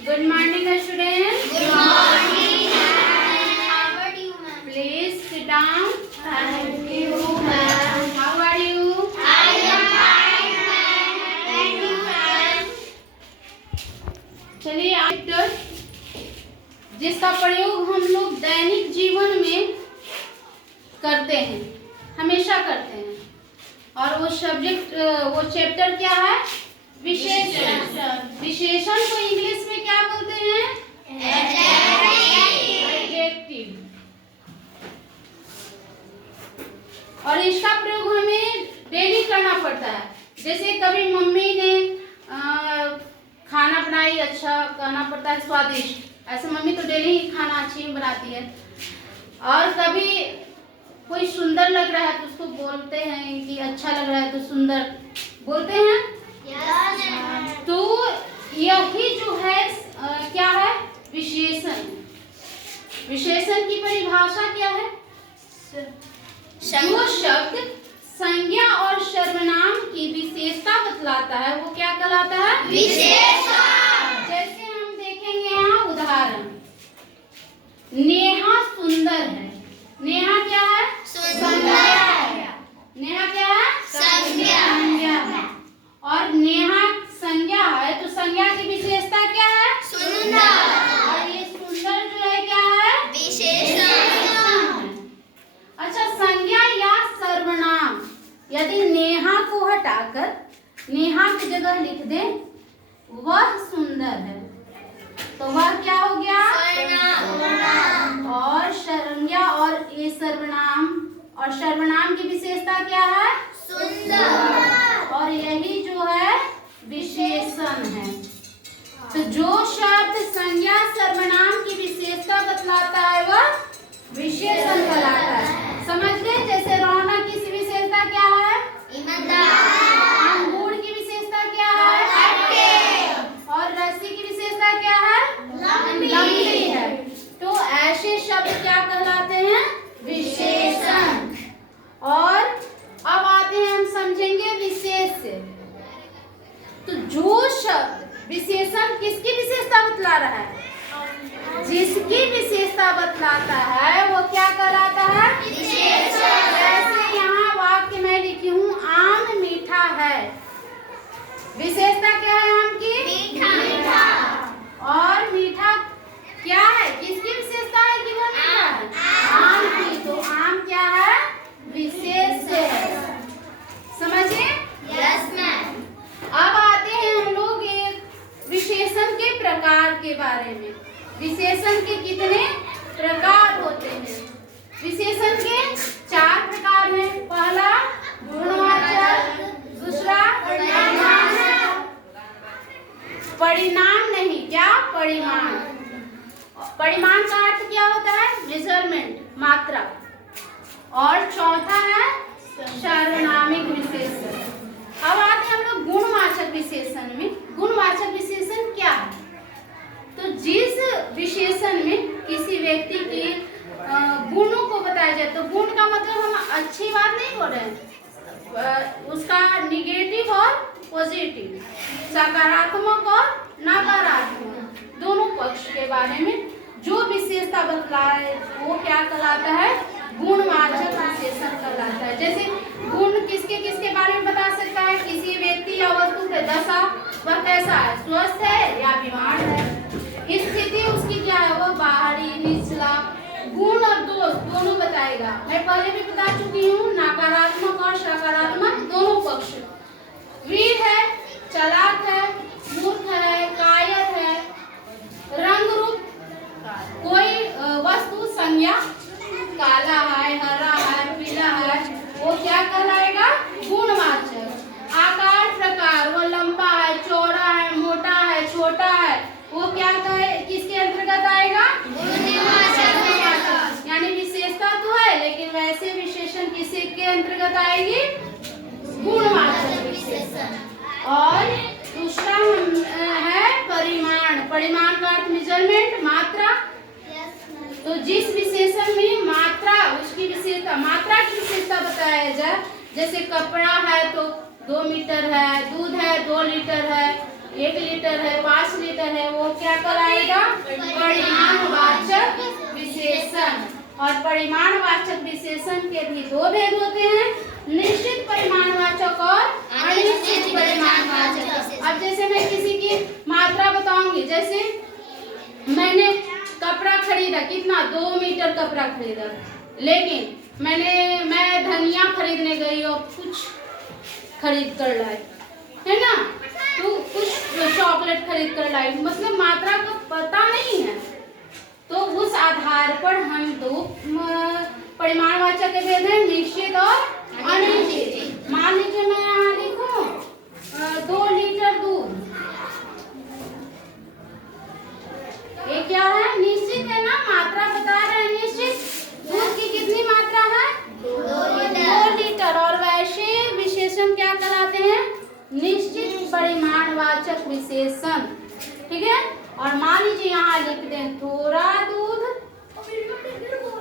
Good morning, students. Good morning, ma'am. How are you, ma'am? Please sit down. Thank you, ma'am. How are you? I am fine, ma'am. Thank you, ma'am. चलिए आज जिसका प्रयोग हम लोग दैनिक जीवन में करते हैं, हमेशा करते हैं, और वो सब्जेक्ट वो चैप्टर क्या है? विशेषण। विशेषण को इंग्लिश में क्या बोलते हैं? एडजेक्टिव। और इसका प्रयोग हमें डेली करना पड़ता है। जैसे कभी मम्मी ने खाना बनाई, अच्छा कहना पड़ता है स्वादिष्ट। ऐसे मम्मी तो डेली ही खाना अच्छी बनाती है। और कभी कोई सुंदर लग रहा है तो उसको बोलते हैं कि अच्छा लग रहा है तो सुंदर बोलते हैं। तो यही जो है क्या है? विशेषण। विशेषण की परिभाषा क्या है? जो शब्द संज्ञा और सर्वनाम की विशेषता बतलाता है वो क्या कहलाता है? विशेषण। जैसे हम देखेंगे यहाँ उदाहरण, नेहा सुंदर है। नेहा क्या है? सुंदर। नेहा क्या है? संज्ञा। संज्ञा है। और नेहा संज्ञा है तो संज्ञा की विशेषता क्या है? सुंदर। और ये सुंदर जो है क्या है? विशेषण। अच्छा, संज्ञा या सर्वनाम यदि नेहा को हटाकर नेहा की जगह लिख दें वह सुंदर है तो वह क्या हो गया? सर्वनाम। और संज्ञा और ये सर्वनाम और सर्वनाम की विशेषता क्या है? सुंदर। और यही जो है विशेषण है। तो जो शब्द संज्ञा सर्वनाम की विशेषता बतलाता है वह विशेषण कहलाता है। समझ गए? जैसे रौनक की विशेषता क्या है? ईमानदार। अंगूर की विशेषता क्या है? खट्टे। और रस्सी की विशेषता क्या है? लंबी है। तो ऐसे शब्द क्या कहलाते हैं? विशेषण। और अब आते हैं, हम समझेंगे विशेष से। तो जो शब्द विशेषण किसकी विशेषता बतला रहा है? जिसकी विशेषता बतलाता है वो क्या कहलाता है? विशेषण। जैसे यहाँ वाक्य में लिखी हूँ, आम मीठा है। विशेषता क्या है आम की? मीठा। और मीठा क्या है? किसकी विशेषता है कि वो मीठा है? आम की। तो आम क्या है? विशेष है। समझे? Yes ma'am. अब आते हैं हम लोग एक विशेषण के प्रकार के बारे में। विशेषण के कितने प्रकार होते हैं? विशेषण के 4 प्रकार हैं। पहला गुणवाचक, दूसरा परिणाम नहीं, क्या? परिमाण। परिमाण का अर्थ क्या होता है? मेजरमेंट, मात्रा। और चौथा है सार्वनामिक विशेषण। अब आते हैं हम लोग गुणवाचक विशेषण में। गुणवाचक विशेषण क्या है? तो जिस विशेषण में किसी व्यक्ति के गुणों को बताया जाए, तो गुण का मतलब हम अच्छी बात नहीं बोल रहे हैं, उसका निगेटिव और पॉजिटिव, सकारात्मक और नकारात्मक दोनों पक्ष के बारे में जो विशेषता बतलाए वो क्या कहलाता है? गुणवाचक विशेषण कहलाता है। जैसे गुण किसके किसके बारे में बता सकता है? किसी व्यक्ति या वस्तु की दशा, वह कैसा है? स्वस्थ है या बीमार है? स्थिति उसकी क्या है? वह बाहरी, निचला। गुण और दोष दोनों बताएगा। मैं पहले भी बता चुकी हूँ, नकारात्मक और सकारात्मक दोनों पक्ष। वीर है, चालाक है, मूर्ख है, कायर है। रंग रूप, कोई वस्तु संज्ञा, काला है, हरा है, पीला है, वो क्या कहलाएगा? गुणवाचक। आकार प्रकार, वो लंबा है, चौड़ा है, मोटा है, छोटा है, वो क्या कहे? किसके अंतर्गत आएगा? गुणवाचक। यानी विशेषता तो है लेकिन वैसे विशेषण किसी के अंतर्गत आएगी? गुणवाचक विशेषण। और दूसरा है परिमाण। परिमाण का अर्थ मेजरमेंट, मात्रा। तो जिस विशेषण में मात्रा, उसकी विशेषता, मात्रा की विशेषता बताया जाए, जैसे कपड़ा है तो 2 मीटर है, दूध है 2 लीटर है, 1 लीटर है, 5 लीटर है, वो क्या परिमाणवाचक विशेषण। और परिमाणवाचक विशेषण के भी दो भेद होते हैं, निश्चित परिमाणवाचक और अनिश्चित परिमाणवाचक। अब जैसे मैं किसी की मात्रा बताऊंगी, जैसे मैंने कपड़ा खरीदा, कितना 2 मीटर कपड़ा खरीदा, लेकिन मैं धनिया खरीदने गई और कुछ खरीद कर लाई, है ना, तो कुछ चॉकलेट खरीद कर लाई, मतलब मात्रा का पता नहीं है, तो उस आधार पर हम दो परिमाणवाचक के भेद हैं, निश्चित और अनिश्चित। मान लीजिए मैं यहाँ लिखूं 2 लीटर दूध, ये क्या है, निश्चित है ना, मात्रा बता रहे हैं निश्चित। दूध की कितनी मात्रा है, 2 लीटर। और वैसे विशेषण क्या कहलाते हैं, निश्चित परिमाणवाचक विशेषण, ठीक है। और मान लीजिए यहाँ लिख दें थोड़ा दूध,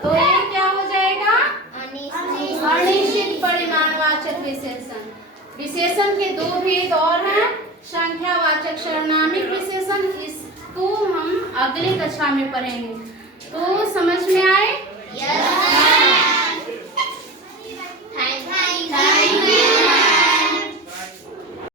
तो ये क्या हो जाएगा, अनिश्चित परिमाणवाचक विशेषण। विशेषण के दो भेद और हैं, संख्यावाचक सर्वनामिक विशेषण, इसको हम अगली कक्षा में पढ़ेंगे। तो समझ में आए।